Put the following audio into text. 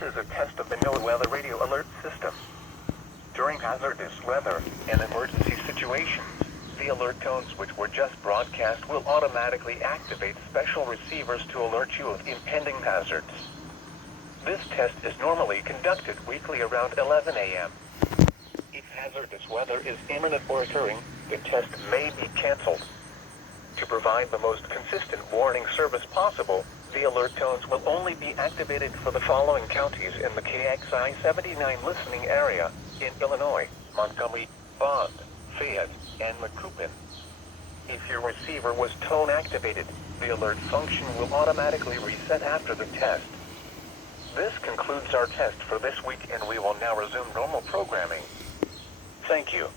This is a test of the NOAA Weather Radio Alert System. During hazardous weather and emergency situations, the alert tones which were just broadcast will automatically activate special receivers to alert you of impending hazards. This test is normally conducted weekly around 11 a.m. If hazardous weather is imminent or occurring, the test may be canceled. To provide the most consistent warning service possible, the alert tones will only be activated for the following counties in the KXI79 listening area in Illinois: Montgomery, Bond, Fayette, and Macoupin. If your receiver was tone activated, the alert function will automatically reset after the test. This concludes our test for this week, and we will now resume normal programming. Thank you.